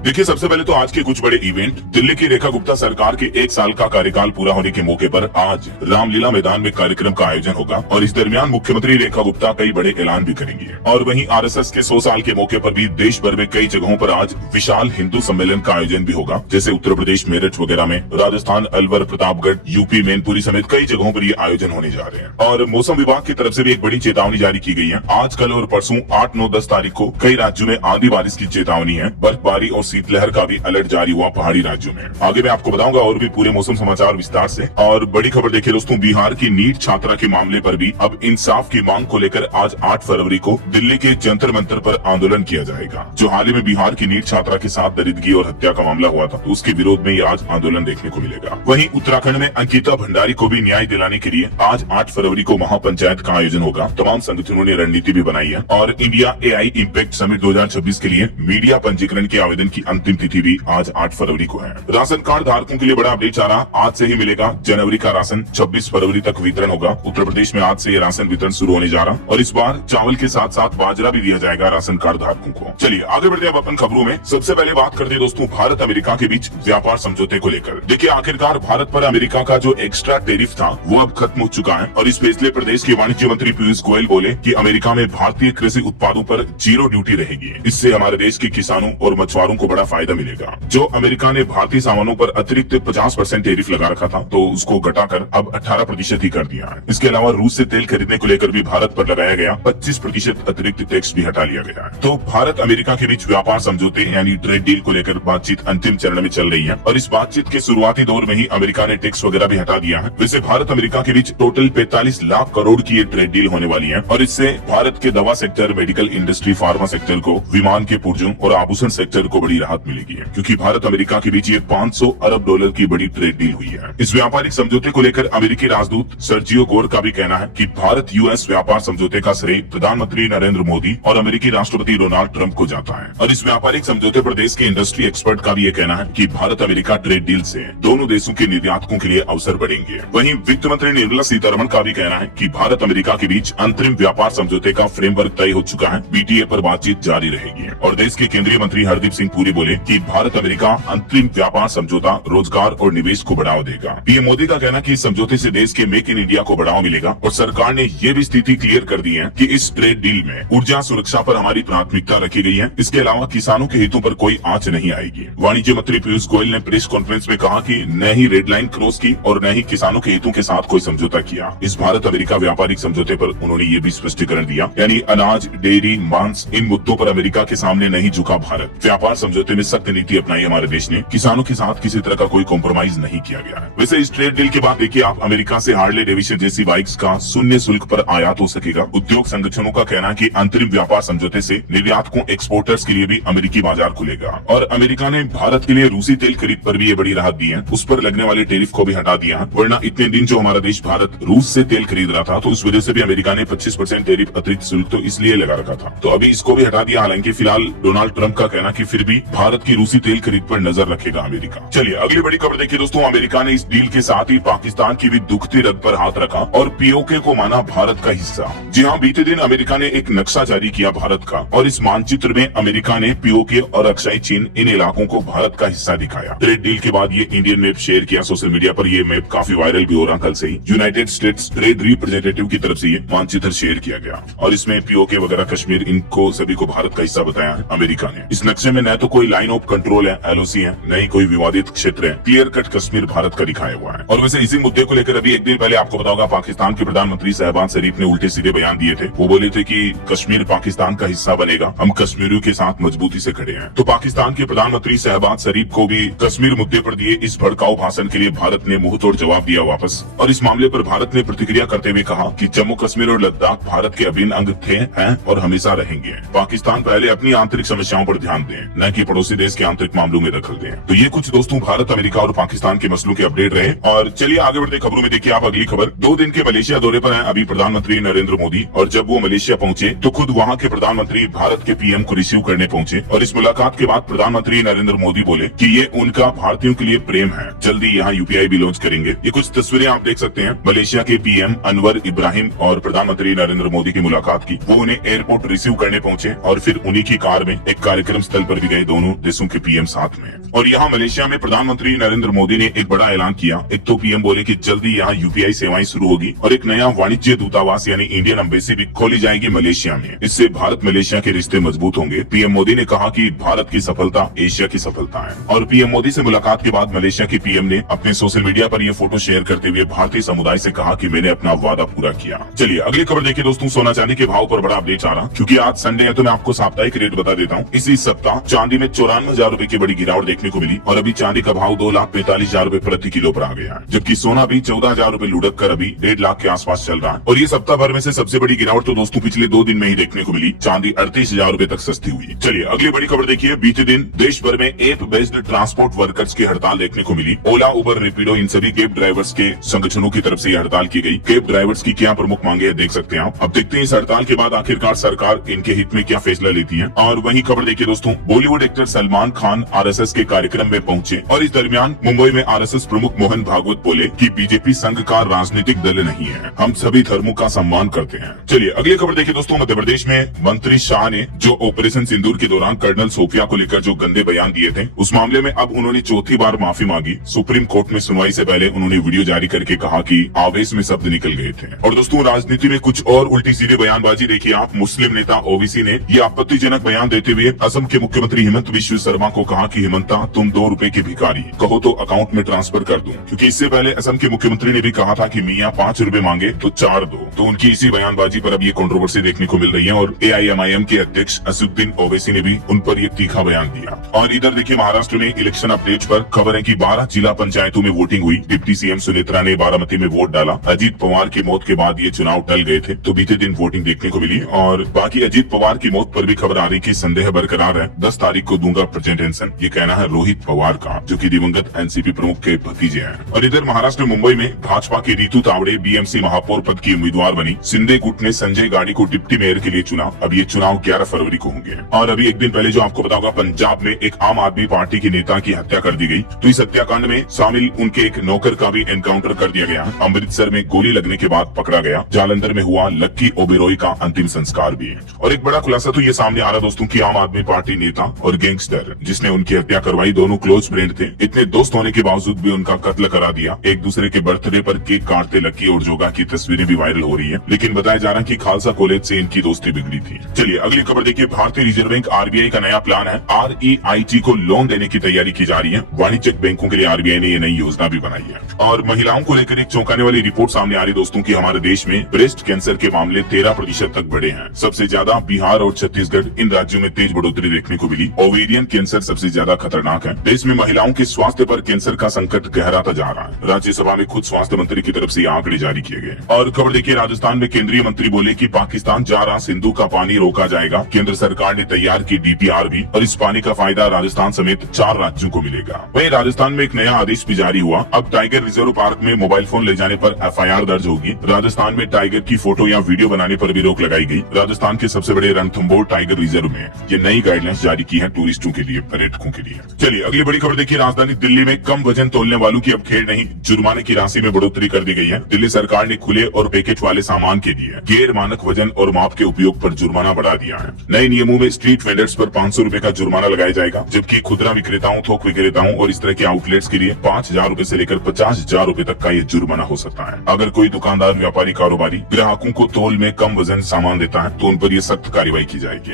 देखिए, सबसे पहले तो आज के कुछ बड़े इवेंट। दिल्ली की रेखा गुप्ता सरकार के 1 साल का कार्यकाल पूरा होने के मौके पर आज रामलीला मैदान में कार्यक्रम का आयोजन होगा और इस दरमियान मुख्यमंत्री रेखा गुप्ता कई बड़े ऐलान भी करेंगी। और वहीं आरएसएस के 100 साल के मौके पर भी देश भर में कई जगहों पर आज विशाल हिंदू सम्मेलन का आयोजन भी होगा, जैसे उत्तर प्रदेश मेरठ वगैरह में, राजस्थान अलवर, प्रतापगढ़, यूपी मैनपुरी समेत कई जगहों पर ये आयोजन होने जा रहे हैं। और मौसम विभाग की तरफ से भी एक बड़ी चेतावनी जारी की गई है। आज, कल और परसों 8, 9, 10 तारीख को कई राज्यों में आंधी बारिश की चेतावनी है। बर्फबारी और शीतलहर का भी अलर्ट जारी हुआ पहाड़ी राज्यों में। आगे मैं आपको बताऊंगा और भी पूरे मौसम समाचार विस्तार से। और बड़ी खबर देखिए दोस्तों, बिहार की नीट छात्रा के मामले पर भी अब इंसाफ की मांग को लेकर आज 8 फरवरी को दिल्ली के जंतर मंतर पर आंदोलन किया जाएगा। जो हाल ही में बिहार की नीट छात्रा के साथ दरिद्रगी और हत्या का मामला हुआ था, तो उसके विरोध में आज आंदोलन देखने को मिलेगा। वहीं उत्तराखंड में अंकिता भंडारी को भी न्याय दिलाने के लिए आज 8 फरवरी को महापंचायत का आयोजन होगा। तमाम संगठनों ने रणनीति भी बनाई है और इंडिया AI इम्पैक्ट समिट 2026 के लिए मीडिया पंजीकरण के आवेदन की अंतिम तिथि भी आज 8 फरवरी को है। राशन कार्ड धारकों के लिए बड़ा अपडेट आ रहा, आज से ही मिलेगा जनवरी का राशन। 26 फरवरी तक वितरण होगा। उत्तर प्रदेश में आज से ये राशन वितरण शुरू होने जा रहा और इस बार चावल के साथ साथ बाजरा भी दिया जाएगा राशन कार्ड धारकों को। चलिए आगे बढ़ते हैं अब अपन खबरों में। सबसे पहले बात करते हैं दोस्तों भारत अमेरिका के बीच व्यापार समझौते को लेकर। देखिए, आखिरकार भारत पर अमेरिका का जो एक्स्ट्रा टेरिफ था वो अब खत्म हो चुका है और इस फैसले पर देश के वाणिज्य मंत्री पीयूष गोयल बोले कि अमेरिका में भारतीय कृषि उत्पादों पर 0 ड्यूटी रहेगी। इससे हमारे देश के किसानों और मछुआरों को बड़ा फायदा मिलेगा। जो अमेरिका ने भारतीय सामानों पर अतिरिक्त 50% टेरिफ लगा रखा था, तो उसको घटाकर अब 18% ही कर दिया है। इसके अलावा रूस से तेल खरीदने को लेकर भी भारत पर लगाया गया 25% अतिरिक्त टैक्स भी हटा लिया गया है। तो भारत अमेरिका के बीच व्यापार समझौते यानी ट्रेड डील को लेकर बातचीत अंतिम चरण में चल रही है और इस बातचीत के शुरुआती दौर में ही अमेरिका ने टैक्स वगैरह भी हटा दिया है। वैसे भारत अमेरिका के बीच टोटल 45 लाख करोड़ की ये ट्रेड डील होने वाली है और इससे भारत के दवा sector, medical industry, pharma sector को, विमान के पुर्जों और आभूषण सेक्टर को बड़ी राहत मिलेगी, क्योंकि भारत अमेरिका के बीच ये 500 अरब डॉलर की बड़ी ट्रेड डील हुई है। इस व्यापारिक समझौते को लेकर अमेरिकी राजदूत सर्जियो गोर का भी कहना है कि भारत US व्यापार समझौते का श्रेय प्रधानमंत्री नरेंद्र मोदी और अमेरिकी राष्ट्रपति डोनाल्ड ट्रंप को जाता है। और इस व्यापारिक समझौते पर देश के इंडस्ट्री एक्सपर्ट का भी ये कहना है कि भारत अमेरिका ट्रेड डील से दोनों देशों के निर्यातकों के लिए अवसर बढ़ेंगे। वहीं वित्त मंत्री निर्मला सीतारमण का भी कहना है कि भारत अमेरिका के बीच अंतरिम व्यापार समझौते का फ्रेमवर्क तय हो चुका है। BTA पर बातचीत जारी रहेगी। और देश के केंद्रीय मंत्री हरदीप सिंह पुरी बोले कि भारत अमेरिका अंतरिम व्यापार समझौता रोजगार और निवेश को बढ़ावा देगा। पीएम मोदी का कहना कि इस समझौते से देश के मेक इन इंडिया को बढ़ावा मिलेगा और सरकार ने ये भी स्थिति क्लियर कर दी है कि इस ट्रेड डील में ऊर्जा सुरक्षा पर हमारी प्राथमिकता रखी गई है। इसके अलावा किसानों के हितों पर कोई आंच नहीं आएगी। वाणिज्य मंत्री पीयूष गोयल ने प्रेस कॉन्फ्रेंस में कहा कि न ही रेड लाइन क्रॉस की और न ही किसानों के हितों के साथ कोई समझौता किया। इस भारत अमेरिका व्यापारिक समझौते पर उन्होंने ये भी स्पष्टीकरण दिया, यानी अनाज, डेयरी, मांस, इन मुद्दों पर अमेरिका के सामने नहीं झुका भारत। व्यापार समझौते में सख्त नीति अपनाई हमारे देश ने। किसानों के साथ किसी तरह का कोई कॉम्प्रोमाइज नहीं किया गया है। वैसे इस ट्रेड डील के बाद देखिए आप, अमेरिका से हार्ले डेविडसन जैसी बाइक्स का शून्य शुल्क पर आयात हो सकेगा। उद्योग संगठनों का कहना है कि अंतरिम व्यापार समझौते से निर्यातकों, एक्सपोर्टर्स के लिए भी अमेरिकी बाजार खुलेगा। और अमेरिका ने भारत के लिए रूसी तेल खरीद पर भी ये बड़ी राहत दी है। उस पर लगने वाले टेरिफ को भी हटा दिया है। वरना इतने दिन जो हमारा देश भारत रूस से तेल खरीद रहा था, तो उस वजह से भी अमेरिका ने 25% टेरिफ अतिरिक्त शुल्क तो इसलिए लगा रखा था, तो अभी इसको भी हटा दिया। हालांकि फिलहाल डोनाल्ड ट्रंप का कहना कि फिर भी भारत की रूसी तेल खरीद पर नजर रखेगा अमेरिका। चलिए अगली बड़ी खबर देखिए दोस्तों, अमेरिका ने इस डील के साथ ही पाकिस्तान की भी दुखती रग पर हाथ रखा और POK को माना भारत का हिस्सा। जी हाँ, बीते दिन अमेरिका ने एक नक्शा जारी किया भारत का और इस मानचित्र में अमेरिका ने POK और अक्साई चीन इन इलाकों को भारत का हिस्सा दिखाया। ट्रेड डील के बाद ये इंडियन मैप शेयर किया सोशल मीडिया पर। ये मैप काफी वायरल भी हो रहा कल से ही। यूनाइटेड स्टेट्स ट्रेड रिप्रेजेंटेटिव की तरफ से ये मानचित्र शेयर किया गया और इसमें POK वगैरह, कश्मीर, इनको सभी को भारत का हिस्सा बताया है अमेरिका ने। इस नक्शे में न तो कोई लाइन ऑफ कंट्रोल है, LOC है, न ही कोई विवादित क्षेत्र है। क्लियर कट कश्मीर भारत का दिखाया हुआ है। और वैसे इसी मुद्दे को लेकर अभी एक दिन पहले आपको बताऊंगा, पाकिस्तान के प्रधानमंत्री शहबाज शरीफ ने उल्टे सीधे बयान दिए थे। वो बोले थे कि कश्मीर पाकिस्तान का हिस्सा बनेगा, हम कश्मीरियों के साथ मजबूती से खड़े हैं। तो पाकिस्तान के प्रधानमंत्री शहबाज शरीफ को भी कश्मीर मुद्दे पर दिए इस भड़काऊ भाषण के लिए भारत ने मुंहतोड़ जवाब दिया वापस। और इस मामले पर भारत ने प्रतिक्रिया करते हुए कहा कि जम्मू कश्मीर और लद्दाख भारत के अभिन्न अंग थे, हैं और हमेशा रहेंगे। पाकिस्तान पहले अपनी आंतरिक समस्याओं पर ध्यान दें, न कि पड़ोसी देश के आंतरिक मामलों में दखल दें। तो ये कुछ दोस्तों भारत, अमेरिका और पाकिस्तान के मसलों के अपडेट रहे। और चलिए आगे बढ़ते खबरों में देखिए आप अगली खबर। 2 दिन के मलेशिया दौरे पर हैं अभी प्रधानमंत्री नरेंद्र मोदी और जब वो मलेशिया पहुंचे तो खुद वहां के प्रधानमंत्री भारत के PM को रिसीव करने पहुंचे। और इस मुलाकात के बाद प्रधानमंत्री नरेंद्र मोदी बोले कि ये उनका भारतीयों के लिए प्रेम है, जल्दी यहाँ UPI भी लॉन्च करेंगे। ये कुछ तस्वीरें आप देख सकते हैं मलेशिया के PM अनवर इब्राहिम और प्रधानमंत्री नरेंद्र मोदी की मुलाकात की। वो उन्हें एयरपोर्ट रिसीव करने पहुंचे और फिर उन्हीं की कार में एक कार्यक्रम स्थल पर भी गए दोनों देशों के पीएम साथ में। और यहाँ मलेशिया में प्रधानमंत्री नरेंद्र मोदी ने एक बड़ा ऐलान किया। एक तो पीएम बोले कि जल्दी यहाँ यूपीआई सेवाएं शुरू होगी और एक नया वाणिज्य दूतावास यानी इंडियन एम्बेसी भी खोली जाएगी मलेशिया में। इससे भारत मलेशिया के रिश्ते मजबूत होंगे। पीएम मोदी ने कहा कि भारत की सफलता एशिया की सफलता है। और पीएम मोदी से मुलाकात के बाद मलेशिया के पीएम ने अपने सोशल मीडिया पर यह फोटो शेयर करते हुए भारतीय समुदाय से कहा कि मैंने अपना वादा पूरा किया। चलिए अगली खबर देखिए दोस्तों, सोना चांदी के भाव पर बड़ा अपडेट आ रहा, क्योंकि आज संडे है तो मैं आपको साप्ताहिक रेट बता देता हूँ। इसी सप्ताह चांदी में 94,000 रूपए की बड़ी गिरावट देखने को मिली और अभी चांदी का भाव 2,45,000 रूपए प्रति किलो पर आ गया है, जबकि सोना भी 14,000 रूपए लुढ़क कर अभी 1.5 लाख के आसपास चल रहा है। और ये सप्ताह भर में से सबसे बड़ी गिरावट तो दोस्तों पिछले 2 दिन में ही देखने को मिली। चांदी 38,000 रूपए तक सस्ती हुई। चलिए अगली बड़ी खबर देखिए, बीते दिन देश भर में ऐप बेस्ड ट्रांसपोर्ट वर्कर्स की हड़ताल देखने को मिली। ओला, उबर, रेपिडो, इन सभी कैब ड्राइवर्स के संगठनों की तरफ से यह हड़ताल की गई। कैब ड्राइवर्स की क्या प्रमुख मांगे है देख सकते हैं आप। अब देखते हैं इस हड़ताल के बाद आखिरकार सरकार इनके हित में क्या फैसला लेती है। और वही खबर देखिए दोस्तों, बॉलीवुड एक्टर सलमान खान आरएसएस के कार्यक्रम में पहुंचे और इस दरमियान मुंबई में आरएसएस प्रमुख मोहन भागवत बोले कि बीजेपी संघ का राजनीतिक दल नहीं है, हम सभी धर्मों का सम्मान करते हैं। चलिए अगली खबर देखिए दोस्तों, मध्य प्रदेश में मंत्री शाह ने जो ऑपरेशन सिंदूर के दौरान कर्नल सोफिया को लेकर जो गंदे बयान दिए थे, उस मामले में अब उन्होंने चौथी बार माफी मांगी। सुप्रीम कोर्ट में सुनवाई से पहले उन्होंने वीडियो जारी करके कहा कि आवेश में शब्द निकल गए थे। और दोस्तों राजनीति में कुछ और उल्टी सीधे बयानबाजी देखिए आप। मुस्लिम नेता ओवैसी ने ये आपत्तिजनक बयान देते हुए असम के मुख्यमंत्री हिमंत बिश्व शर्मा को कहा कि हिमंता तुम 2 रुपए की भिखारी, कहो तो अकाउंट में ट्रांसफर कर दूं। क्योंकि इससे पहले असम के मुख्यमंत्री ने भी कहा था कि मियां 5 रुपए मांगे तो 4 दो। तो उनकी इसी बयानबाजी पर अब ये कंट्रोवर्सी देखने को मिल रही है और एआईएमआईएम के अध्यक्ष असदुद्दीन ओवैसी ने भी उन पर एक तीखा बयान दिया। और इधर देखिए महाराष्ट्र में इलेक्शन अपडेट पर खबर है कि 12 जिला पंचायतों में वोटिंग हुई। डिप्टी सीएम सुनेत्रा ने बारामती में वोट डाला। अजीत पवार की मौत के बाद ये चुनाव टल गए थे, तो बीते दिन वोटिंग देखने को मिली। और बाकी अजीत पवार की मौत पर भी खबर आ रही कि संदेह बरकरार है। 10 तारीख को दूंगा प्रेजेंटेशन, ये कहना है रोहित पवार का, जो कि दिवंगत एनसीपी प्रमुख के भतीजे हैं। और इधर महाराष्ट्र मुंबई में भाजपा की रीतू तावड़े बीएमसी महापौर पद की उम्मीदवार बनी। शिंदे गुट ने संजय गाड़ी को डिप्टी मेयर के लिए चुना। अब ये चुनाव 11 फरवरी को होंगे। और अभी एक दिन पहले जो आपको पता होगा, पंजाब में एक आम आदमी पार्टी के नेता की हत्या कर दी गई। तो इस हत्याकांड में शामिल उनके एक नौकर का भी एनकाउंटर कर दिया गया। अमृतसर में गोली लगने के बाद पकड़ा गया। जालंधर में हुआ लक्की ओबेरॉय का अंतिम संस्कार भी। और एक बड़ा खुलासा तो ये सामने आ रहा दोस्तों की आम आदमी पार्टी नेता और गैंगस्टर जिसने उनकी हत्या करवाई, दोनों क्लोज फ्रेंड थे। इतने दोस्त होने के बावजूद भी उनका कत्ल करा दिया। एक दूसरे के बर्थडे पर केक काटते लक्की और जोगा की तस्वीरें भी वायरल हो रही है। लेकिन बताया जा रहा है कि खालसा कॉलेज से इनकी दोस्ती बिगड़ी थी। चलिए अगली खबर देखिए, भारतीय रिजर्व बैंक आरबीआई का नया प्लान है। आरईआईटी को लोन देने की तैयारी की जा रही है। वाणिज्यिक बैंकों के लिए आरबीआई ने ये नई योजना भी बनाई है। और महिलाओं को लेकर एक चौंकाने वाली रिपोर्ट सामने आ रही दोस्तों की हमारे देश में ब्रेस्ट कैंसर के मामले 13% तक बढ़े हैं। सबसे ज्यादा बिहार और छत्तीसगढ़, इन राज्यों में तेज बढ़ोतरी देखने को मिली। ओवेरियन कैंसर सबसे ज्यादा खतरनाक है। देश में महिलाओं के स्वास्थ्य पर कैंसर का संकट गहराता जा रहा है। राज्यसभा में खुद स्वास्थ्य मंत्री की तरफ से आंकड़े जारी किए गए। और खबर देखिए, राजस्थान में केंद्रीय मंत्री बोले कि पाकिस्तान जा रहा सिंधु का पानी रोका जाएगा। केंद्र सरकार ने तैयार की डीपीआर भी और इस पानी का फायदा राजस्थान समेत 4 राज्यों को मिलेगा। वहीं राजस्थान में एक नया आदेश भी जारी हुआ। अब टाइगर रिजर्व पार्क में मोबाइल फोन ले जाने पर एफआईआर दर्ज होगी। राजस्थान में टाइगर की फोटो या वीडियो बनाने पर भी रोक लगाई गई। राजस्थान के सबसे बड़े रणथंभौर टाइगर रिजर्व में ये नई गाइडलाइंस जारी की है टूरिस्टों के लिए, पर्यटकों के लिए। चलिए अगली बड़ी खबर देखिए, राजधानी दिल्ली में कम वजन तोलने वालों की अब खेल नहीं, जुर्माने की राशि में बढ़ोतरी कर दी गई है। दिल्ली सरकार ने खुले और पैकेट वाले सामान के लिए गैर मानक वजन और माप के उपयोग पर जुर्माना बढ़ा दिया है। नए नियमों में स्ट्रीट वेंडर्स पर 500 रूपए का जुर्माना लगाया जाएगा, जबकि खुदरा विक्रेताओं, थोक विक्रेताओं और इस तरह के आउटलेट्स के लिए 5,000 रूपए से लेकर 50,000 रूपए तक का ये जुर्माना हो सकता है। अगर कोई दुकानदार, व्यापारी, कारोबारी ग्राहकों को तौल में कम वजन सामान देता है तो उन पर ये सख्त कार्रवाई की जाएगी।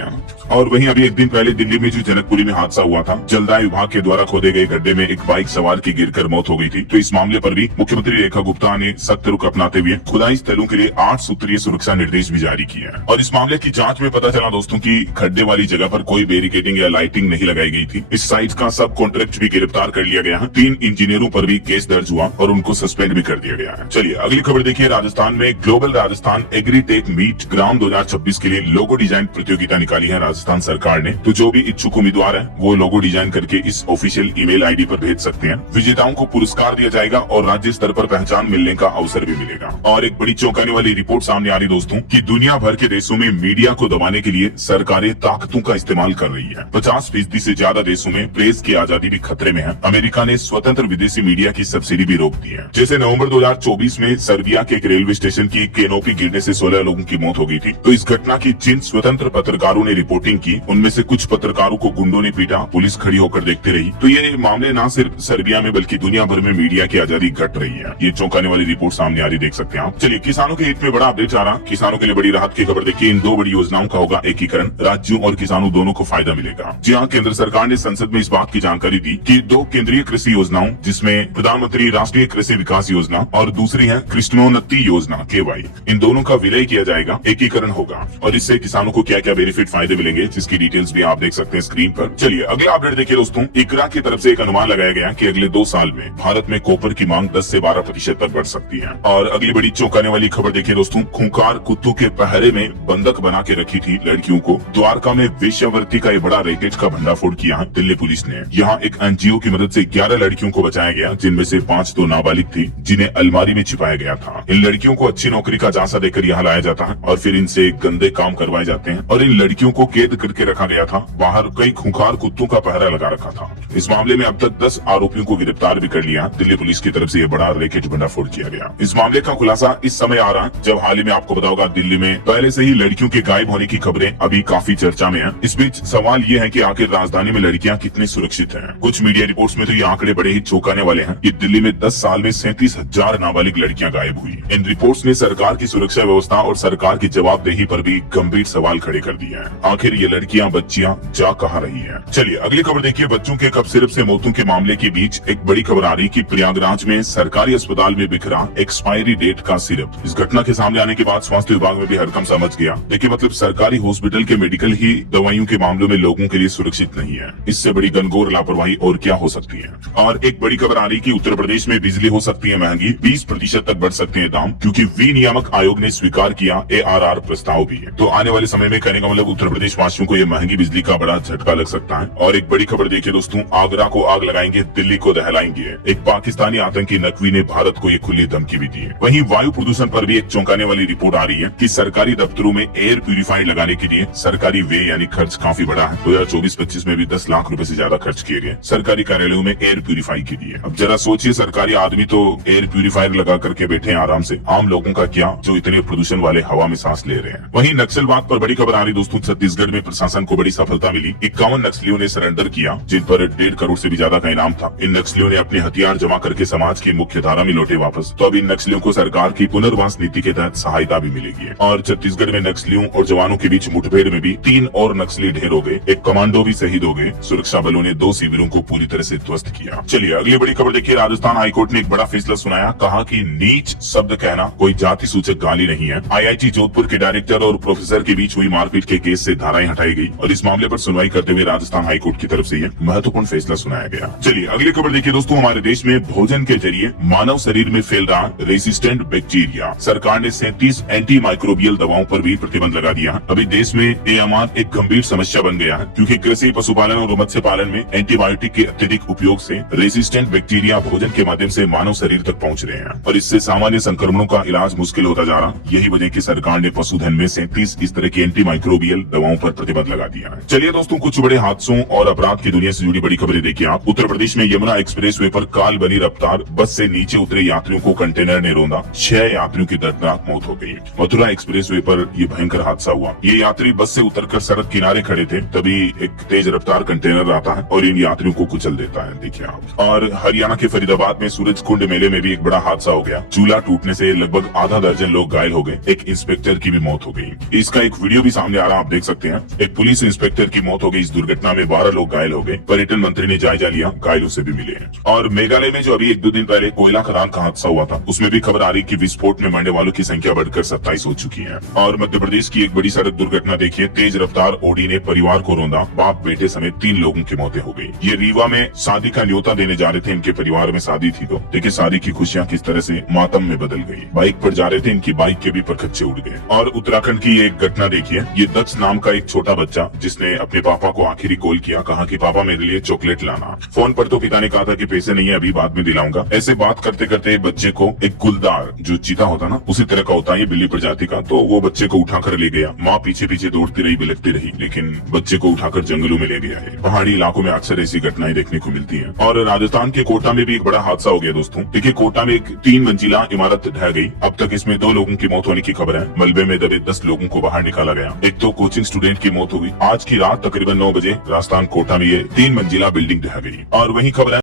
और वहीं अभी एक दिन पहले दिल्ली में जो जनकपुरी में हादसा हुआ था, जलदाय विभाग के द्वारा खोदे गए गड्ढे में एक बाइक सवार की गिरकर मौत हो गई थी। तो इस मामले पर भी मुख्यमंत्री रेखा गुप्ता ने सख्त रुख अपनाते हुए खुदाई स्थलों के लिए 8 सूत्रीय सुरक्षा निर्देश भी जारी किए हैं। और इस मामले की जांच में पता चला दोस्तों की खड्डे वाली जगह पर कोई बैरिकेडिंग या लाइटिंग नहीं लगाई गई थी। इस साइट का सब कॉन्ट्रैक्ट भी गिरफ्तार कर लिया गया है। 3 इंजीनियरों पर भी केस दर्ज हुआ और उनको सस्पेंड भी कर दिया गया है। चलिए अगली खबर देखिए, राजस्थान में ग्लोबल राजस्थान एग्रीटेक मीट ग्राम 2026 के लिए लोगो डिजाइन प्रतियोगिता निकाली है राजस्थान सरकार ने। तो जो भी इच्छुक उम्मीदवार है वो लोगो डिजाइन करके इस ऑफिशियल ईमेल आईडी पर भेज सकते हैं। विजेताओं को पुरस्कार दिया जाएगा और राज्य स्तर पर पहचान मिलने का अवसर भी मिलेगा। और एक बड़ी चौंकाने वाली रिपोर्ट सामने आ रही दोस्तों कि दुनिया भर के देशों में मीडिया को दबाने के लिए सरकारें ताकतों का इस्तेमाल कर रही है। 50% से ज्यादा देशों में प्रेस की आजादी भी खतरे में है। अमेरिका ने स्वतंत्र विदेशी मीडिया की सब्सिडी भी रोक दी है। जैसे नवंबर 2024 में सर्बिया के एक रेलवे स्टेशन की कैनोपी गिरने से 16 लोगों की मौत हो गई थी। तो इस घटना की जिन स्वतंत्र पत्रकारों ने रिपोर्टिंग की, उनमें से कुछ पत्रकारों को को गुंडों ने पीटा, पुलिस खड़ी होकर देखते रही। तो ये मामले न सिर्फ सर्बिया में बल्कि दुनिया भर में मीडिया की आजादी घट रही है। ये चौंकाने वाली रिपोर्ट सामने आ रही, देख सकते हैं आप। चलिए, किसानों के हित में बड़ा अपडेट आ रहा। किसानों के लिए बड़ी राहत की खबर देखिए। इन 2 बड़ी योजनाओं का होगा एकीकरण, राज्यों और किसानों दोनों को फायदा मिलेगा। जी हाँ, केंद्र सरकार ने संसद में इस बात की जानकारी दी कि 2 केंद्रीय कृषि योजनाओं, जिसमें प्रधानमंत्री राष्ट्रीय कृषि विकास योजना और दूसरी है कृष्णोन्नति योजना KY, इन दोनों का विलय किया जाएगा, एकीकरण होगा और इससे किसानों को क्या क्या बेनिफिट फायदे मिलेंगे, जिसकी डिटेल्स भी आप देख सकते हैं स्क्रीन पर। चलिए अगला अपडेट देखिए दोस्तों। इकरा की तरफ से एक अनुमान लगाया गया कि अगले 2 साल में भारत में कॉपर की मांग 10 से 12% तक बढ़ सकती है। और अगली बड़ी चौंकाने वाली खबर देखिए दोस्तों। खूंखार कुत्तों के पहरे में बंधक बना के रखी थी लड़कियों को। द्वारका में वेश्यावृत्ति का एक बड़ा रैकेट का भंडाफोड़ किया है दिल्ली पुलिस ने। यहाँ एक NGO की मदद से 11 लड़कियों को बचाया गया, जिनमें से 5 तो नाबालिग थी, जिन्हें अलमारी में छिपाया गया था। इन लड़कियों को अच्छी नौकरी का झांसा देकर यहाँ लाया जाता है और फिर इनसे गंदे काम करवाए जाते हैं और इन लड़कियों को कैद करके रखा गया था। बाहर कई खूंखार कुत्तों का पहरा लगा रखा था। इस मामले में अब तक 10 आरोपियों को गिरफ्तार भी कर लिया। दिल्ली पुलिस की तरफ से ये बड़ा रैकेट भंडाफोड़ किया गया। इस मामले का खुलासा इस समय आ रहा है जब हाल ही में आपको पता होगा दिल्ली में पहले से ही लड़कियों के गायब होने की खबरें अभी काफी चर्चा में है। इस बीच सवाल ये है कि आखिर राजधानी में लड़कियां कितनी सुरक्षित हैं। कुछ मीडिया रिपोर्ट्स में तो ये आंकड़े बड़े ही चौंकाने वाले हैं कि दिल्ली में 10 साल में 37,000 नाबालिग लड़कियां गायब हुई। इन रिपोर्ट्स ने सरकार की सुरक्षा व्यवस्था और सरकार की जवाबदेही पर भी गंभीर सवाल खड़े कर दिए हैं। आखिर ये लड़कियां बच्चियां जा कहां रही हैं? चलिए अगली खबर देखिए। बच्चों के कफ सिरप से मौतों के मामले के बीच एक बड़ी खबर आ रही कि प्रयागराज में सरकारी अस्पताल में बिखरा एक्सपायरी डेट का सिरप। इस घटना के सामने आने के बाद स्वास्थ्य विभाग में भी हड़कंप समझ गया। देखिए मतलब सरकारी हॉस्पिटल के मेडिकल ही दवाइयों के मामलों में लोगों के लिए सुरक्षित नहीं है। इससे बड़ी घनघोर लापरवाही और क्या हो सकती है। और एक बड़ी खबर आ रही कि उत्तर प्रदेश में बिजली हो सकती है महंगी, 20% तक बढ़ सकते हैं दाम, क्योंकि विनियामक आयोग ने स्वीकार किया ARR प्रस्ताव भी है। तो आने वाले समय में कहने का मतलब उत्तर प्रदेश वासियों को ये महंगी बिजली का बड़ा झटका लग सकता है। और एक बड़ी खबर देखिए दोस्तों। आगरा को आग लगाएंगे, दिल्ली को दहलाएंगे। एक पाकिस्तानी आतंकी नकवी ने भारत को ये खुली धमकी भी दी है। वहीं वायु प्रदूषण पर भी एक चौंकाने वाली रिपोर्ट आ रही है कि सरकारी दफ्तरों में एयर प्यूरिफायर लगाने के लिए सरकारी व्यय यानी खर्च काफी बड़ा है। 2024-25 में भी 10 लाख रुपए से ज्यादा खर्च किए गए सरकारी कार्यालयों में एयर प्यूरिफाई के लिए। अब जरा सोचिए, सरकारी आदमी तो एयर प्यूरिफायर लगा करके बैठे हैं आराम से, आम लोगों का क्या जो इतने प्रदूषण वाले हवा में सांस ले रहे हैं। वहीं नक्सलवाद पर बड़ी खबर आ रही दोस्तों। छत्तीसगढ़ में प्रशासन को बड़ी सफलता मिली। 51 नक्सलियों ने सरेंडर किया, जिन पर 1.5 करोड़ से भी ज्यादा का इनाम था। इन नक्सलियों ने अपने हथियार जमा करके समाज की मुख्य धारा में लौटे वापस। तो अब इन नक्सलियों को सरकार की पुनर्वास नीति के तहत सहायता भी मिलेगी। और छत्तीसगढ़ में नक्सलियों और जवानों के बीच मुठभेड़ में भी 3 और नक्सली ढेर हो गए, एक कमांडो भी शहीद हो गए। सुरक्षा बलों ने 2 शिविरों को पूरी तरह से ध्वस्त किया। चलिए अगली बड़ी खबर देखिए। राजस्थान हाईकोर्ट ने एक बड़ा फैसला सुनाया। कहा कि नीच शब्द कहना कोई जाति सूचक गाली नहीं है। IIT जोधपुर के डायरेक्टर और प्रोफेसर के बीच हुई मारपीट के केस से धाराएं हटाई गई और इस मामले पर सुनवाई करते हुए राजस्थान हाईकोर्ट की तरफ से यह महत्वपूर्ण फैसला सुनाया गया। चलिए अगली खबर देखिए दोस्तों। हमारे देश में भोजन के जरिए मानव शरीर में फैल रहा रेसिस्टेंट बैक्टीरिया। सरकार ने 37 एंटी माइक्रोबियल दवाओं पर भी प्रतिबंध लगा दिया। अभी देश में एआमान एक गंभीर समस्या बन गया है, क्योंकि कृषि, पशुपालन और मत्स्य पालन में एंटीबायोटिक के अत्यधिक उपयोग से रेसिस्टेंट बैक्टीरिया भोजन के माध्यम से मानव शरीर तक पहुंच रहे हैं और इससे सामान्य संक्रमणों का इलाज मुश्किल होता जा रहा। यही वजह की सरकार ने पशुधन में 37 इस तरह की एंटी माइक्रोबियल दवाओं पर प्रतिबंध लगा दिया है। चलिए दोस्तों, कुछ बड़े हादसों और अपराध की दुनिया से जुड़ी बड़ी खबरें देखिए आप। उत्तर प्रदेश में यमुना एक्सप्रेसवे पर काल बनी रफ्तार बस से नीचे उतरे यात्रियों को कंटेनर ने रौंदा। 6 यात्रियों की दर्दनाक मौत हो गई। मथुरा एक्सप्रेसवे पर यह भयंकर हादसा हुआ। ये यात्री बस से उतरकर सड़क किनारे खड़े थे, तभी एक तेज रफ्तार कंटेनर आता है और इन यात्रियों को कुचल देता है। देखिए आप। और हरियाणा के फरीदाबाद में सूरज कुंड मेले में भी एक बड़ा हादसा हो गया। चूल्हा टूटने से लगभग आधा दर्जन लोग घायल हो गए। एक इंस्पेक्टर की भी मौत हो गई। इसका एक वीडियो भी सामने आ रहा, आप देख सकते हैं। एक पुलिस इंस्पेक्टर की मौत हो गई। इस दुर्घटना में 12 लोग घायल हो गए। पर्यटन मंत्री ने जायजा लिया, घायलों से भी मिले। और मेघालय में जो अभी 1-2 दिन पहले कोयला खदान का हादसा हुआ था, उसमें भी खबर आ रही कि विस्फोट में मरने वालों की संख्या बढ़कर 27 हो चुकी है। और मध्य प्रदेश की एक बड़ी सड़क दुर्घटना देखिए। तेज रफ्तार ओडी ने परिवार को रौंदा। बाप बेटे समेत 3 लोगों की मौतें हो गई। ये रीवा में शादी का न्योता देने जा रहे थे। इनके परिवार में शादी थी, तो देखिए शादी की खुशियां किस तरह से मातम में बदल गई। बाइक पर जा रहे थे, इनकी बाइक के भी परखच्चे उड़ गए। और उत्तराखंड की एक घटना देखिए। ये दक्ष नाम का एक छोटा बच्चा, जिसने अपने पापा को आखिरी कॉल किया, कहा कि पापा मेरे लिए चॉकलेट लाना। फोन पर तो पिता ने कहा था कि पैसे नहीं है, अभी बाद में दिलाऊंगा। ऐसे बात करते करते बच्चे को एक गुलदार, जो चीता होता ना, उसी तरह का होता है ये बिल्ली प्रजाति का, तो वो बच्चे को उठाकर ले गया। माँ पीछे पीछे दौड़ती रही, बिलखती रही, लेकिन बच्चे को उठाकर जंगलों में ले गया है। पहाड़ी इलाकों में अक्सर ऐसी घटनाएं देखने को मिलती हैं। और राजस्थान के कोटा में भी एक बड़ा हादसा हो गया दोस्तों। देखिए कोटा में एक 3 मंजिला इमारत ढह गई। अब तक इसमें 2 लोगों की मौत होने की खबर है। मलबे में दबे 10 लोगों को बाहर निकाला गया। एक तो कोचिंग स्टूडेंट की मौत हो गई। आज की रात तकरीबन 9 बजे राजस्थान कोटा में ये 3 मंजिला बिल्डिंग ढह गई। और वही खबर है